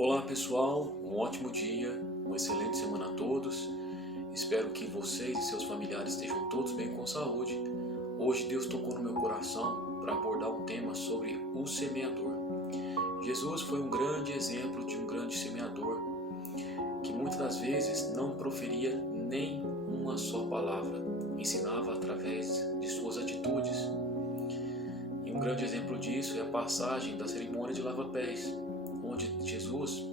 Olá pessoal, um ótimo dia, uma excelente semana a todos. Espero que vocês e seus familiares estejam todos bem com saúde. Hoje Deus tocou no meu coração para abordar um tema sobre o semeador. Jesus foi um grande exemplo de um grande semeador que muitas das vezes não proferia nem uma só palavra, ensinava através de suas atitudes. E um grande exemplo disso é a passagem da cerimônia de lava-pés, onde Jesus,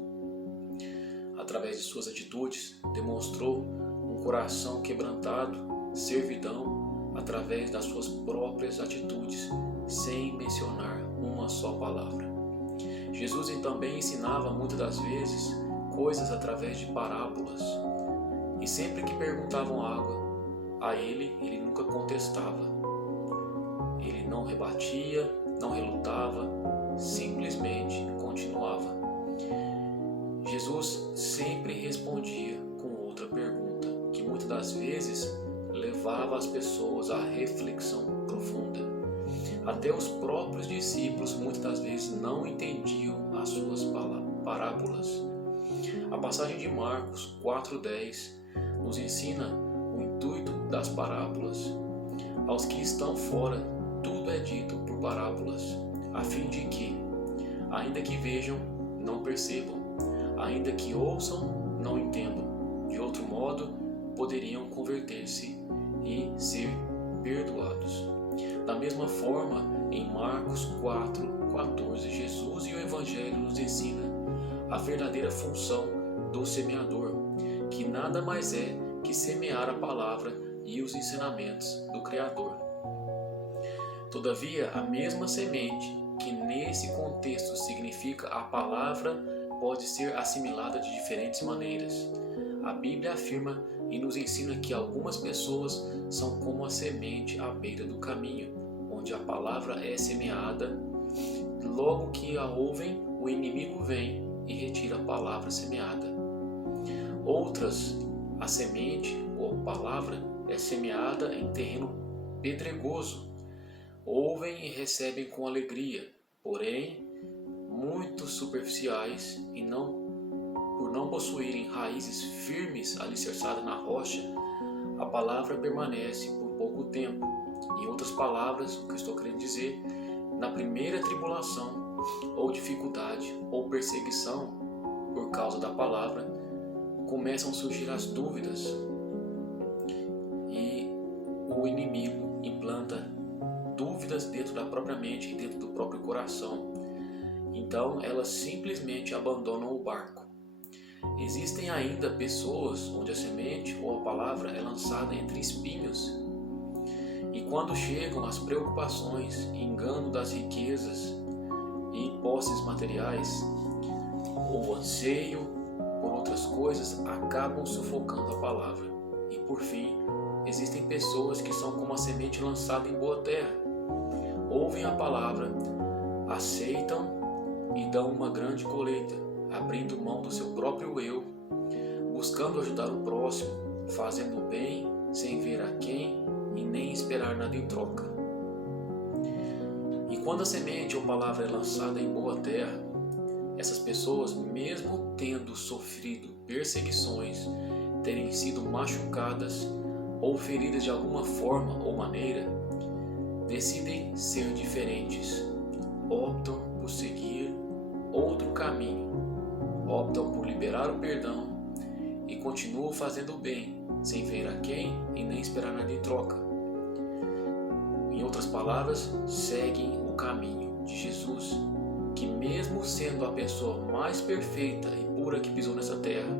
através de suas atitudes, demonstrou um coração quebrantado, servidão, através das suas próprias atitudes, sem mencionar uma só palavra. Jesus também ensinava muitas das vezes coisas através de parábolas, e sempre que perguntavam a ele nunca contestava. Ele não rebatia, não relutava, simplesmente continuava. Jesus sempre respondia com outra pergunta, que muitas das vezes levava as pessoas à reflexão profunda. Até os próprios discípulos muitas das vezes não entendiam as suas parábolas. A passagem de Marcos 4:10 nos ensina o intuito das parábolas. Aos que estão fora, tudo é dito por parábolas, a fim de que, ainda que vejam, não percebam, ainda que ouçam, não entendam. De outro modo, poderiam converter-se e ser perdoados. Da mesma forma, em Marcos 4:14, Jesus e o Evangelho nos ensina a verdadeira função do semeador, que nada mais é que semear a palavra e os ensinamentos do Criador. Todavia, a mesma semente, que nesse contexto significa a palavra, pode ser assimilada de diferentes maneiras. A Bíblia afirma e nos ensina que algumas pessoas são como a semente à beira do caminho, onde a palavra é semeada. Logo que a ouvem, o inimigo vem e retira a palavra semeada. Outras, a semente ou palavra é semeada em terreno pedregoso. Ouvem e recebem com alegria, porém, muito superficiais e por não possuírem raízes firmes alicerçadas na rocha, a palavra permanece por pouco tempo. Em outras palavras, o que eu estou querendo dizer, na primeira tribulação, ou dificuldade, ou perseguição, por causa da palavra, começam a surgir as dúvidas e o inimigo implanta dúvidas dentro da própria mente e dentro do próprio coração. Então elas simplesmente abandonam o barco. Existem ainda pessoas onde a semente ou a palavra é lançada entre espinhos. E quando chegam as preocupações, engano das riquezas e posses materiais, ou anseio por outras coisas, acabam sufocando a palavra. E por fim, existem pessoas que são como a semente lançada em boa terra. Ouvem a palavra, aceitam e dão uma grande colheita, abrindo mão do seu próprio eu, buscando ajudar o próximo, fazendo o bem sem ver a quem e nem esperar nada em troca. E quando a semente ou palavra é lançada em boa terra, essas pessoas, mesmo tendo sofrido perseguições, terem sido machucadas ou feridas de alguma forma ou maneira, decidem ser diferentes, optam por seguir outro caminho, optam por liberar o perdão e continuam fazendo o bem, sem ver a quem e nem esperar nada em troca. Em outras palavras, seguem o caminho de Jesus, que mesmo sendo a pessoa mais perfeita e pura que pisou nessa terra,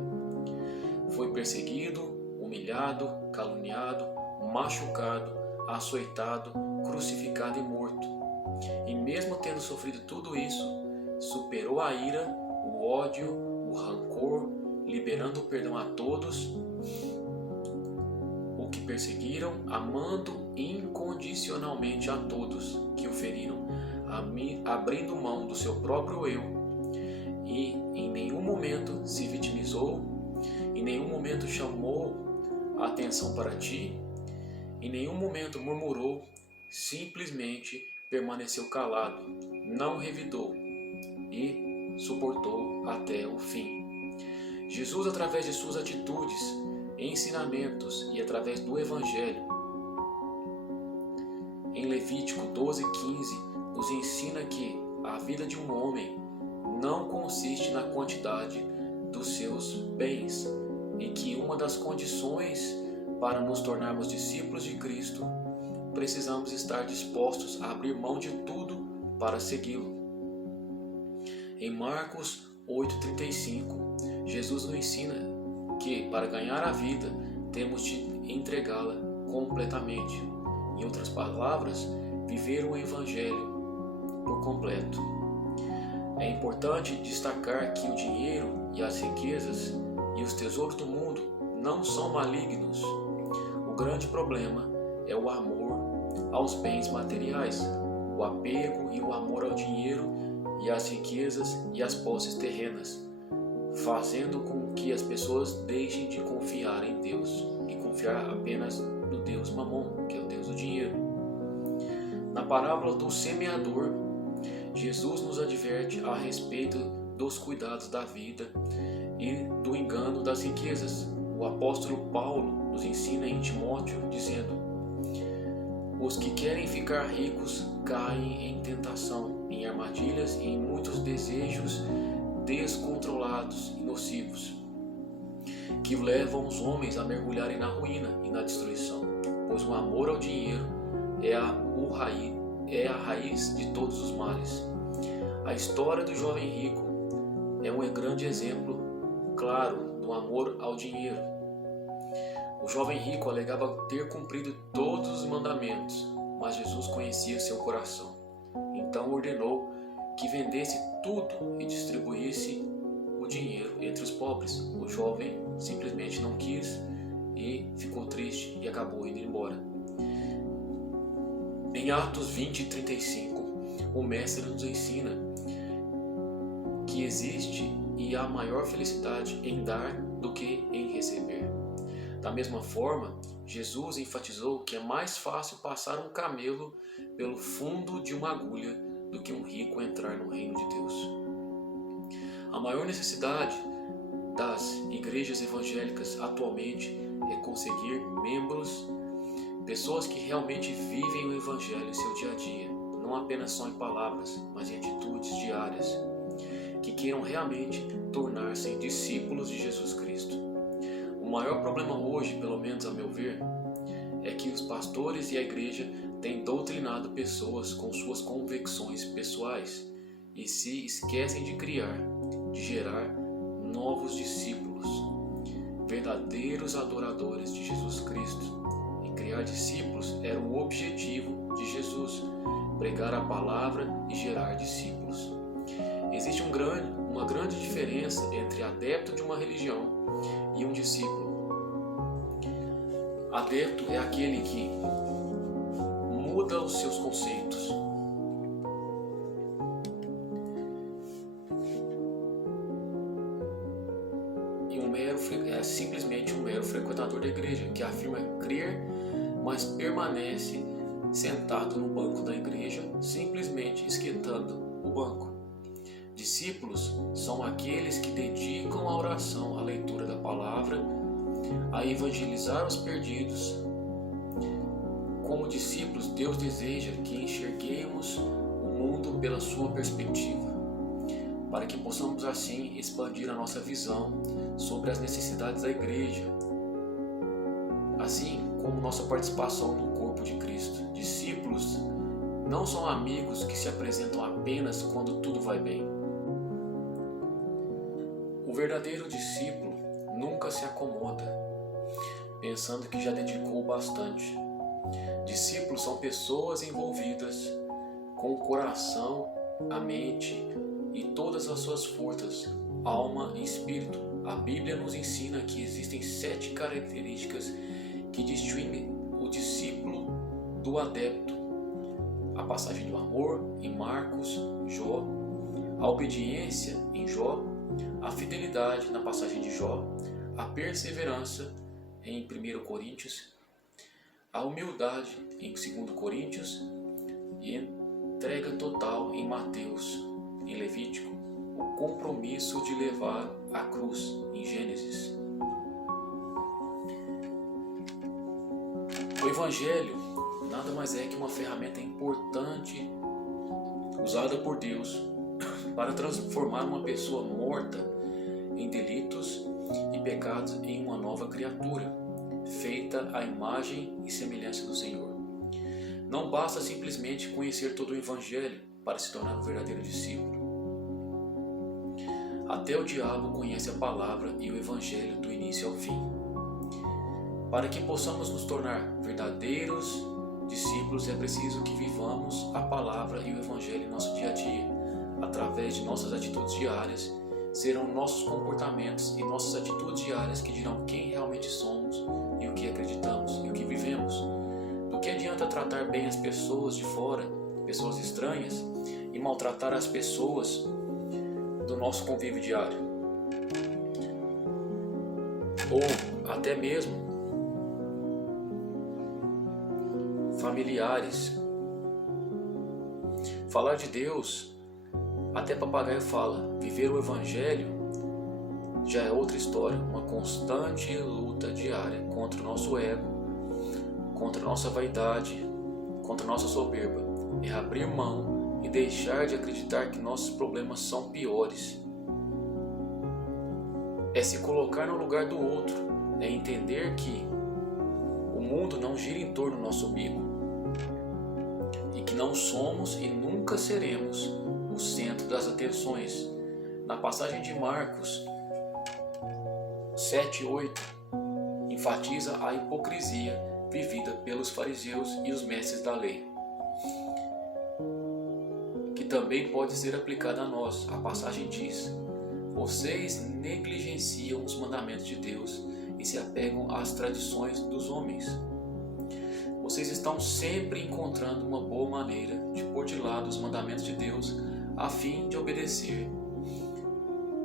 foi perseguido, humilhado, caluniado, machucado, açoitado, crucificado e morto. E mesmo tendo sofrido tudo isso, superou a ira, o ódio, o rancor, liberando o perdão a todos o que perseguiram, amando incondicionalmente a todos que o feriram, abrindo mão do seu próprio eu, e em nenhum momento se vitimizou, em nenhum momento chamou a atenção para ti, em nenhum momento murmurou, simplesmente permaneceu calado, não revidou e suportou até o fim. Jesus, através de suas atitudes, ensinamentos e através do Evangelho, em Levítico 12:15, nos ensina que a vida de um homem não consiste na quantidade dos seus bens e que uma das condições para nos tornarmos discípulos de Cristo, precisamos estar dispostos a abrir mão de tudo para segui-lo. Em Marcos 8:35, Jesus nos ensina que para ganhar a vida temos de entregá-la completamente. Em outras palavras, viver o Evangelho por completo. É importante destacar que o dinheiro e as riquezas e os tesouros do mundo não são malignos. O grande problema é o amor aos bens materiais, o apego e o amor ao dinheiro e às riquezas e às posses terrenas, fazendo com que as pessoas deixem de confiar em Deus e confiar apenas no Deus Mamon, que é o Deus do dinheiro. Na parábola do semeador, Jesus nos adverte a respeito dos cuidados da vida e do engano das riquezas. O apóstolo Paulo nos ensina em Timóteo, dizendo: os que querem ficar ricos caem em tentação, em armadilhas e em muitos desejos descontrolados e nocivos, que levam os homens a mergulharem na ruína e na destruição, pois o amor ao dinheiro é a raiz de todos os males. A história do jovem rico é um grande exemplo claro do amor ao dinheiro. O jovem rico alegava ter cumprido todos os mandamentos, mas Jesus conhecia seu coração. Então ordenou que vendesse tudo e distribuísse o dinheiro entre os pobres. O jovem simplesmente não quis e ficou triste e acabou indo embora. Em Atos 20:35, o mestre nos ensina que existe e há maior felicidade em dar do que em receber. Da mesma forma, Jesus enfatizou que é mais fácil passar um camelo pelo fundo de uma agulha do que um rico entrar no reino de Deus. A maior necessidade das igrejas evangélicas atualmente é conseguir membros, pessoas que realmente vivem o Evangelho em seu dia a dia, não apenas só em palavras, mas em atitudes diárias, que queiram realmente tornar-se discípulos de Jesus Cristo. O maior problema hoje, pelo menos a meu ver, é que os pastores e a igreja têm doutrinado pessoas com suas convicções pessoais e se esquecem de gerar novos discípulos, verdadeiros adoradores de Jesus Cristo. E criar discípulos era o objetivo de Jesus, pregar a palavra e gerar discípulos. Existe uma grande diferença entre adepto de uma religião e um discípulo. Adepto é aquele que muda os seus conceitos. E é simplesmente um mero frequentador da igreja, que afirma crer, mas permanece sentado no banco da igreja, simplesmente esquentando o banco. Discípulos são aqueles que dedicam a oração, a leitura da palavra, a evangelizar os perdidos. Como discípulos, Deus deseja que enxerguemos o mundo pela sua perspectiva, para que possamos assim expandir a nossa visão sobre as necessidades da igreja, assim como nossa participação no corpo de Cristo. Discípulos não são amigos que se apresentam apenas quando tudo vai bem. O verdadeiro discípulo nunca se acomoda, pensando que já dedicou bastante. Discípulos são pessoas envolvidas com o coração, a mente e todas as suas forças, alma e espírito. A Bíblia nos ensina que existem 7 características que distinguem o discípulo do adepto. A passagem do amor em Marcos, Jó, a obediência em Jó, a fidelidade na passagem de Jó, a perseverança em 1 Coríntios, a humildade em 2 Coríntios e entrega total em Mateus, em Levítico, o compromisso de levar a cruz, em Gênesis. O Evangelho nada mais é que uma ferramenta importante usada por Deus para transformar uma pessoa morta em delitos e pecados em uma nova criatura, feita à imagem e semelhança do Senhor. Não basta simplesmente conhecer todo o Evangelho para se tornar um verdadeiro discípulo. Até o diabo conhece a palavra e o Evangelho do início ao fim. Para que possamos nos tornar verdadeiros discípulos, é preciso que vivamos a palavra e o Evangelho em nosso dia a dia, através de nossas atitudes diárias. Serão nossos comportamentos e nossas atitudes diárias que dirão quem realmente somos e o que acreditamos e o que vivemos. Do que adianta tratar bem as pessoas de fora, pessoas estranhas, e maltratar as pessoas do nosso convívio diário? Ou até mesmo familiares. Falar de Deus, até papagaio fala. Viver o Evangelho já é outra história, uma constante luta diária contra o nosso ego, contra a nossa vaidade, contra a nossa soberba. É abrir mão e deixar de acreditar que nossos problemas são piores. É se colocar no lugar do outro, é entender que o mundo não gira em torno do nosso umbigo e que não somos e nunca seremos o centro das atenções. Na passagem de Marcos 7:8, enfatiza a hipocrisia vivida pelos fariseus e os mestres da lei, que também pode ser aplicada a nós. A passagem diz: vocês negligenciam os mandamentos de Deus e se apegam às tradições dos homens. Vocês estão sempre encontrando uma boa maneira de pôr de lado os mandamentos de Deus a fim de obedecer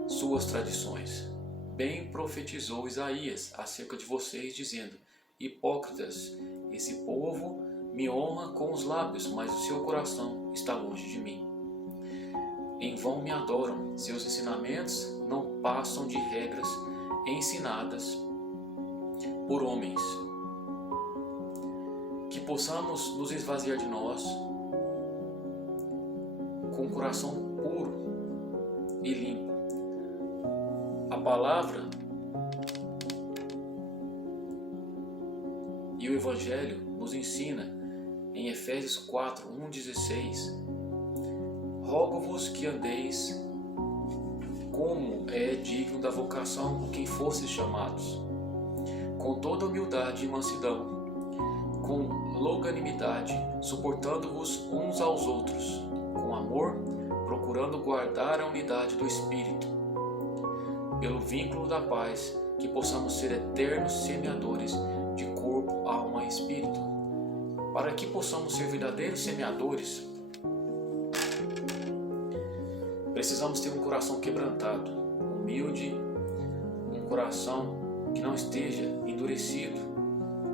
suas tradições. Bem profetizou Isaías acerca de vocês, dizendo: hipócritas, esse povo me honra com os lábios, mas o seu coração está longe de mim. Em vão me adoram, seus ensinamentos não passam de regras ensinadas por homens. Que possamos nos esvaziar de nós com um coração puro e limpo. A palavra e o Evangelho nos ensina em Efésios 4:1-16: rogo-vos que andeis como é digno da vocação por quem fostes chamados, com toda humildade e mansidão, com longanimidade, suportando-vos uns aos outros, com amor, procurando guardar a unidade do Espírito. Pelo vínculo da paz, que possamos ser eternos semeadores de corpo, alma e espírito. Para que possamos ser verdadeiros semeadores, precisamos ter um coração quebrantado, humilde, um coração que não esteja endurecido.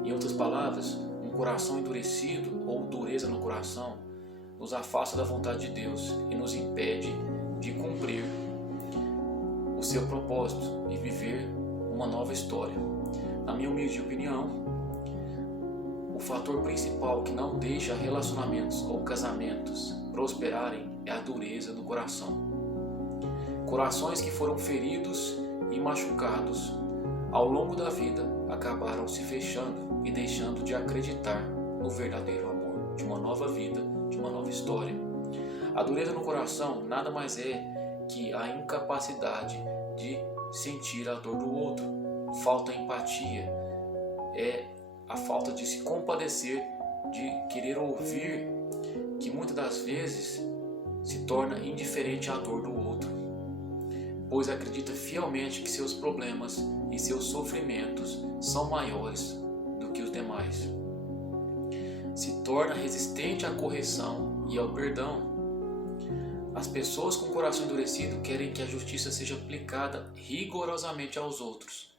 Em outras palavras, um coração endurecido ou dureza no coração nos afasta da vontade de Deus e nos impede de cumprir o seu propósito e viver uma nova história. Na minha humilde opinião, o fator principal que não deixa relacionamentos ou casamentos prosperarem é a dureza no coração. Corações que foram feridos e machucados ao longo da vida acabaram se fechando e deixando de acreditar no verdadeiro amor, de uma nova vida, de uma nova história. A dureza no coração nada mais é que a incapacidade de sentir a dor do outro. Falta empatia, é a falta de se compadecer, de querer ouvir, que muitas das vezes se torna indiferente à dor do outro, pois acredita fielmente que seus problemas e seus sofrimentos são maiores do que os demais. Se torna resistente à correção e ao perdão. As pessoas com o coração endurecido querem que a justiça seja aplicada rigorosamente aos outros.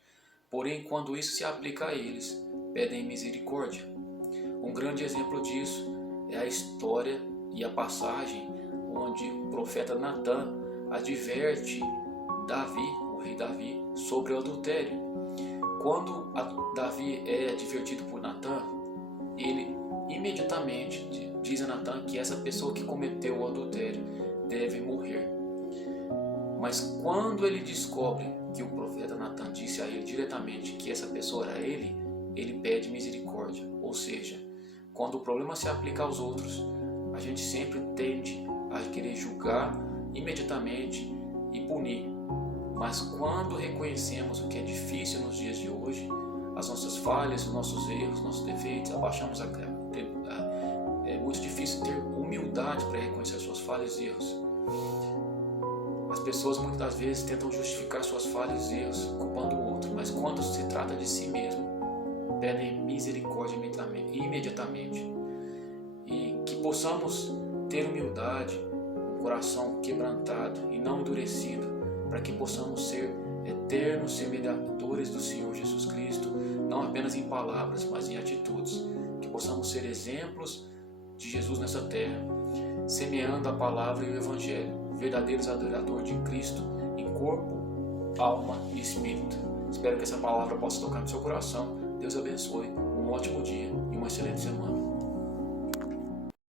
Porém, quando isso se aplica a eles, pedem misericórdia. Um grande exemplo disso é a história e a passagem onde o profeta Natã adverte Davi, o rei Davi, sobre o adultério. Quando Davi é advertido por Natan, ele imediatamente diz a Natan que essa pessoa que cometeu o adultério deve morrer. Mas quando ele descobre que o profeta Natan disse a ele diretamente que essa pessoa era ele pede misericórdia. Ou seja, quando o problema se aplica aos outros, a gente sempre tende a querer julgar imediatamente e punir. Mas quando reconhecemos o que é difícil nos dias de hoje, as nossas falhas, os nossos erros, nossos defeitos, abaixamos a cabeça. É muito difícil ter humildade para reconhecer suas falhas e erros. As pessoas muitas das vezes tentam justificar suas falhas e erros culpando o outro, mas quando se trata de si mesmo, pedem misericórdia imediatamente. E que possamos ter humildade, um coração quebrantado e não endurecido, para que possamos ser eternos semeadores do Senhor Jesus Cristo, não apenas em palavras, mas em atitudes. Que possamos ser exemplos de Jesus nessa terra, semeando a palavra e o Evangelho, verdadeiros adoradores de Cristo em corpo, alma e espírito. Espero que essa palavra possa tocar no seu coração. Deus abençoe, um ótimo dia e uma excelente semana.